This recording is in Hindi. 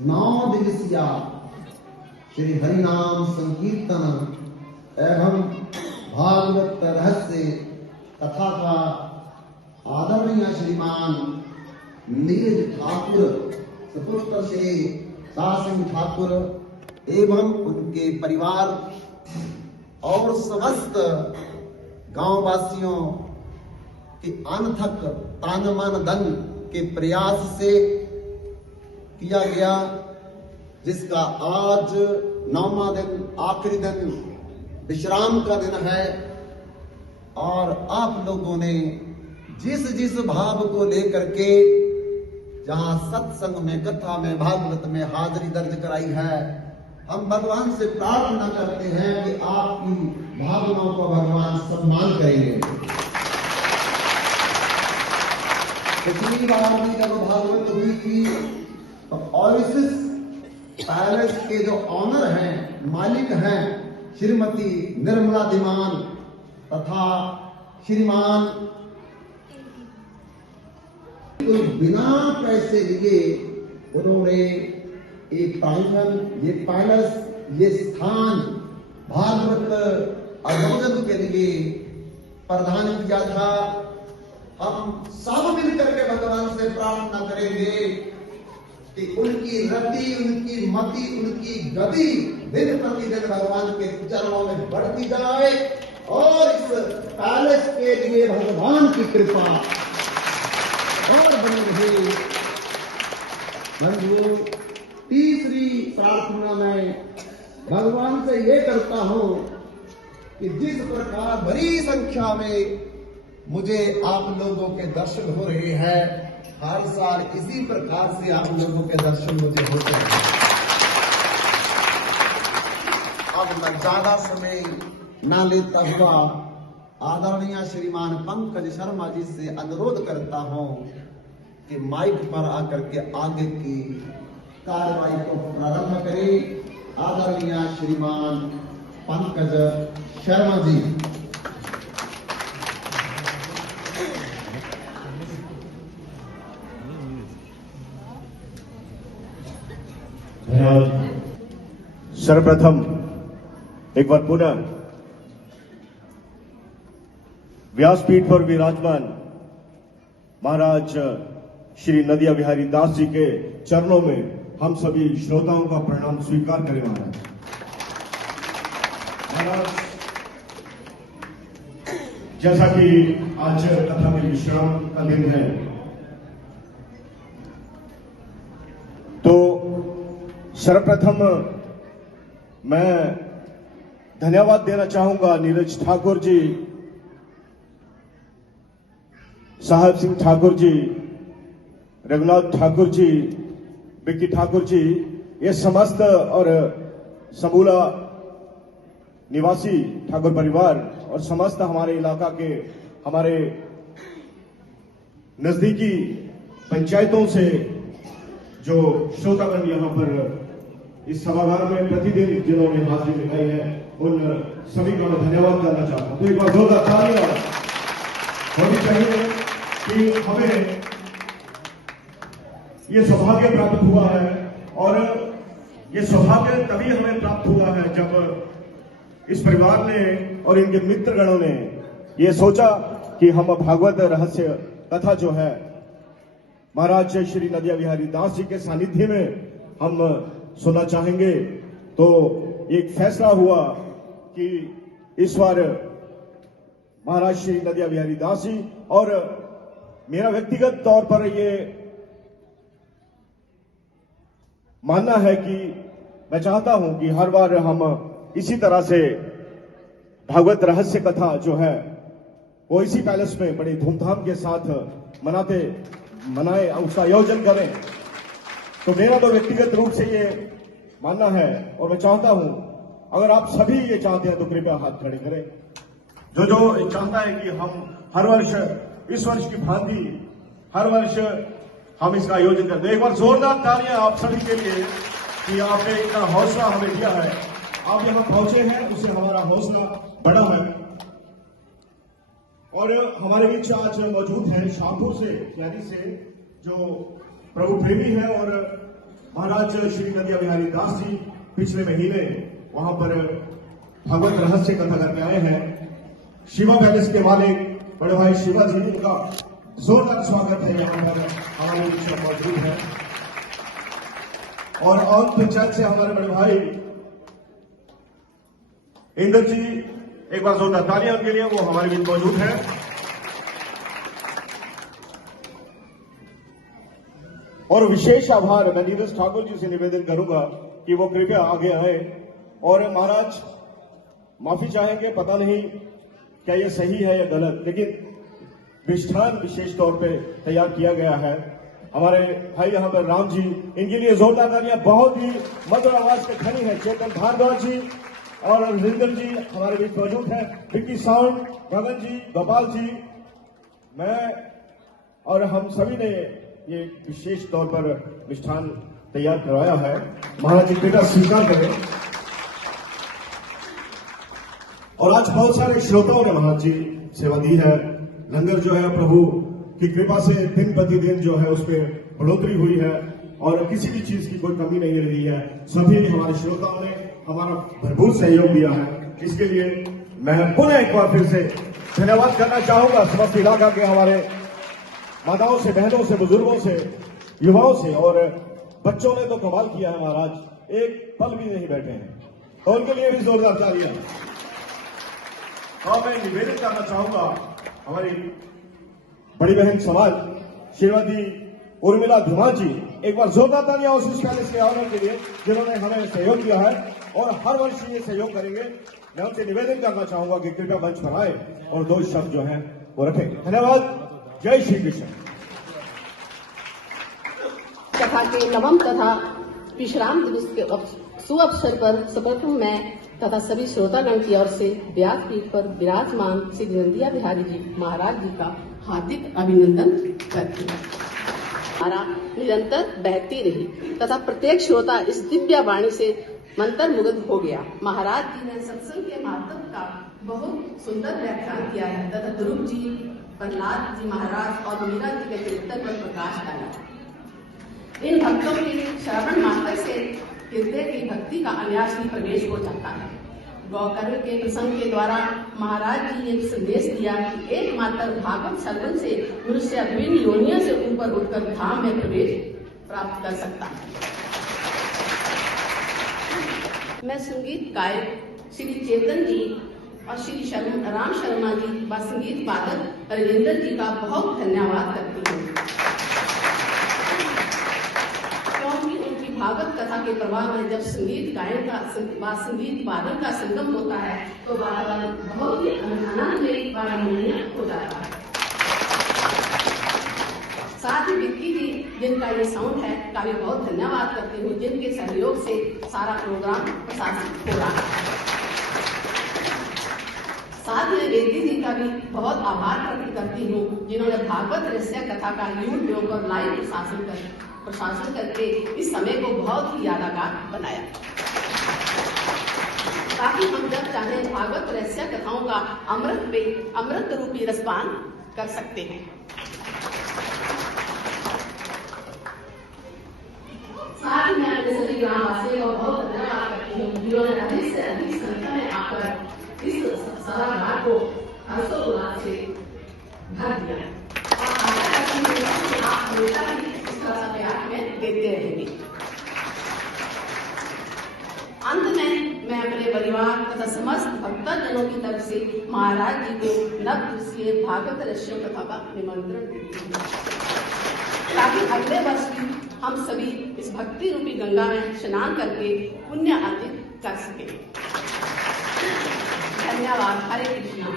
9 दिवसीय श्री हरिनाम संकीर्तन एवं भागवत रहस्य कथा का आदरणीय श्रीमान नीरज ठाकुर सुपुत्र श्री दासिंह ठाकुर एवं उनके परिवार और समस्त गांव वासियों के अनथक तन मन धन के प्रयास से किया गया, जिसका आज 9वां दिन आखिरी दिन विश्राम का दिन है। और आप लोगों ने जिस भाव को लेकर के जहां सत्संग में, कथा में, भागवत में हाजिरी दर्ज कराई है, हम भगवान से प्रार्थना करते हैं कि आपकी भावनाओं को भगवान सम्मान करेंगे। पिछली बार भी जब भागवत हुई थी तो ओएसिस पैलेस के जो ऑनर हैं, मालिक हैं, श्रीमती निर्मला दीमान तथा श्रीमान तो बिना पैसे लिए उन्होंने एक प्रांगण, ये पैलेस, ये स्थान भागवत आयोजन के लिए प्रदान किया था। हम सब मिलकर के भगवान से प्रार्थना करेंगे कि उनकी रति, उनकी मति, उनकी गति दिन प्रतिदिन भगवान के चरणों में बढ़ती जाए और इस पैलेस के लिए भगवान की कृपा और बनी रहे। बंधुओं, तीसरी प्रार्थना में भगवान से ये करता हूं कि जिस प्रकार बड़ी संख्या में मुझे आप लोगों के दर्शन हो रहे हैं, हर साल इसी प्रकार से आप लोगों के दर्शन मुझे होते हैं। अब मैं ज्यादा समय न लेता हुआ आदरणीय श्रीमान पंकज शर्मा जी से अनुरोध करता हूं कि माइक पर आकर के आगे की कार्रवाई को प्रारंभ करें। आदरणीय श्रीमान पंकज शर्मा जी। सर्वप्रथम एक बार पुनः व्यासपीठ पर विराजमान महाराज श्री नदिया बिहारी दास जी के चरणों में हम सभी श्रोताओं का प्रणाम स्वीकार करें। महाराज, जैसा कि आज कथा में विश्राम का दिन है, तो सर्वप्रथम मैं धन्यवाद देना चाहूंगा नीरज ठाकुर जी, साहब सिंह ठाकुर जी, रघुनाथ ठाकुर जी, विक्की ठाकुर जी, ये समस्त और समूला निवासी ठाकुर परिवार और समस्त हमारे इलाका के, हमारे नजदीकी पंचायतों से जो श्रोतागण यहाँ पर इस सभागार में प्रतिदिन जिन्होंने हाजिरी लगाई है, उन सभी का मैं धन्यवाद करना चाहता हूं। तो एक बार जोरदार तालियां होनी चाहिए कि हमें ये सौभाग्य प्राप्त हुआ है। और ये सौभाग्य तभी हमें प्राप्त हुआ है जब इस परिवार ने और इनके मित्रगणों ने ये सोचा कि हम भागवत रहस्य कथा जो है महाराज श्री नदिया बिहारी दास जी के सानिध्य में हम सुनना चाहेंगे। तो एक फैसला हुआ कि इस बार महाराज श्री नदिया बिहारी दास जी, और मेरा व्यक्तिगत तौर पर ये मानना है कि मैं चाहता हूं कि हर बार हम इसी तरह से भागवत रहस्य कथा जो है वो इसी पैलेस में बड़े धूमधाम के साथ मनाए, उसका आयोजन करें। तो मेरा तो व्यक्तिगत रूप से ये मानना है और मैं चाहता हूं, अगर आप सभी ये चाहते हैं तो कृपया हाथ खड़े करें। जो चाहता है कि हम हर वर्ष, इस वर्ष की भांति हर वर्ष हम इसका आयोजन करते हैं। एक बार जोरदार तालियां आप सभी के लिए कि आपने इतना हौसला हमें दिया है। आप यहां पहुंचे हैं, उससे हमारा हौसला बढ़ा है। और हमारे बीच आज मौजूद है शाहपुर से, यानी से जो प्रभु प्रेमी है और महाराज श्री नदिया बिहारी दास जी पिछले महीने वहां पर भागवत रहस्य कथा करके आए हैं। शिवा पैलेस के मालिक बड़े भाई शिवा जी, उनका जोरदार स्वागत है यहाँ पर हमारे बीच में मौजूद है। और ऑन पंचायत से हमारे बड़े भाई इंद्र जी, एक बार जोरदार तालियां उनके लिए, वो हमारे बीच मौजूद है। और विशेष आभार मैं नीरज ठाकुर जी से निवेदन करूंगा कि वो कृपया आगे आए। और महाराज माफी चाहेंगे, पता नहीं क्या ये सही है या गलत, लेकिन मिष्ठान विशेष तौर पे तैयार किया गया है। हमारे भाई यहाँ पर राम जी, इनके लिए जोरदार तालियां। बहुत ही मधुर आवाज के धनी है चेतन भारद्वाज जी और रिंदर जी हमारे बीच मौजूद है। विक्की साउंड, गगन जी, गोपाल जी, मैं और हम सभी ने ये विशेष तौर पर मिष्ठान तैयार करवाया है। महाराज जी बेटा स्वीकार करें। और आज बहुत सारे श्रोताओं ने महाराज जी सेवा दी है। लंगर जो है प्रभु की कृपा से दिन प्रतिदिन जो है उसमें बढ़ोतरी हुई है और किसी भी चीज की कोई कमी नहीं रही है। सभी हमारे श्रोताओं ने हमारा भरपूर सहयोग दिया है। इसके लिए मैं पुनः एक बार फिर से धन्यवाद करना चाहूंगा समस्त इलाका के हमारे माताओं से, बहनों से, बुजुर्गों से, युवाओं से। और बच्चों ने तो कमाल किया है महाराज, एक पल भी नहीं बैठे हैं, तो उनके लिए भी जोरदार तालियां। और मैं निवेदन करना चाहूंगा हमारी बड़ी बहन समाज श्रीमती उर्मिला धुमाल जी, एक बार जोरदार तालियां उस पैलेस के ऑनर के लिए जिन्होंने हमें सहयोग दिया है और हर वर्ष ये सहयोग करेंगे। मैं उनसे निवेदन करना चाहूंगा कि कृपया मंच पर आए और दो शब्द जो है वो रखें। धन्यवाद। जय श्री कृष्ण। कथा के नवम तथा विश्राम दिवस के सुअवसर पर सर्वप्रथम मैं तथा सभी श्रोतागण की ओर से व्यासपीठ पर विराजमान श्री नंदिया बिहारी जी महाराज जी का हार्दिक अभिनंदन करती हूँ। हमारा निरंतर बहती रही तथा प्रत्येक श्रोता इस दिव्य वाणी से मंत्रमुग्ध हो गया। महाराज जी ने सत्संग के महत्व का बहुत सुंदर व्याख्यान किया है तथा ध्रुव जी, प्रहलाद जी महाराज और मीरा जी के चरित्र पर प्रकाश डाला। इन भक्तों के श्रवण मात्र से हृदय की भक्ति का अनायास ही प्रवेश हो जाता है। गौकर्म के प्रसंग के द्वारा महाराज जी ने संदेश दिया कि एकमात्र भागवत श्रवण से मनुष्य विभिन्न योनियों से ऊपर उठकर धाम में प्रवेश प्राप्त कर सकता है। मैं संगीत गायक श्री चेतन जी और श्री राम शर्मा जी व संगीत वादक रविंद्र जी का बहुत धन्यवाद करती हूँ, क्योंकि उनकी भागवत कथा के प्रभाव में जब संगीत गायन का व संगीत वादन का संगम होता है तो वातावरण बहुत ही आनंदमयी व रमणीय हो जाता है। साथ ही विक्की जी जिनका ये साउंड है का भी बहुत धन्यवाद करती हूँ, जिनके सहयोग से सारा प्रोग्राम प्रसारित हो रहा है। साथ में वेदी जी का भी बहुत आभार प्रकट करती हूँ, जिन्होंने भागवत रहस्य कथा का यूट्यूब और लाइव प्रशासन करके इस समय को बहुत ही यादगार बनाया, ताकि हम जब चाहे भागवत रहस्य कथाओं का अमृत रूपी रसपान कर सकते हैं। साथ ही मैं अपने सभी ग्रामवासियों को बहुत धन्यवाद करती हूँ, जिन्होंने अधिक से अधिक संख्या में आकर इस सभागार को हर्षोल्लास से भर दिया और आशा करती हूँ कि आप हमेशा ही इस तरह प्यार में देते रहेंगे। अंत में मैं अपने परिवार तथा समस्त भक्तजनों की तरफ से महाराज जी को नव दिवसीय भागवत रहस्य कथा का निमंत्रण देती हूँ, ताकि अगले वर्ष भी हम सभी इस भक्ति रूपी गंगा में स्नान करके पुण्य अर्जित कर सके। धन्यवाद। हरे कृष्णा।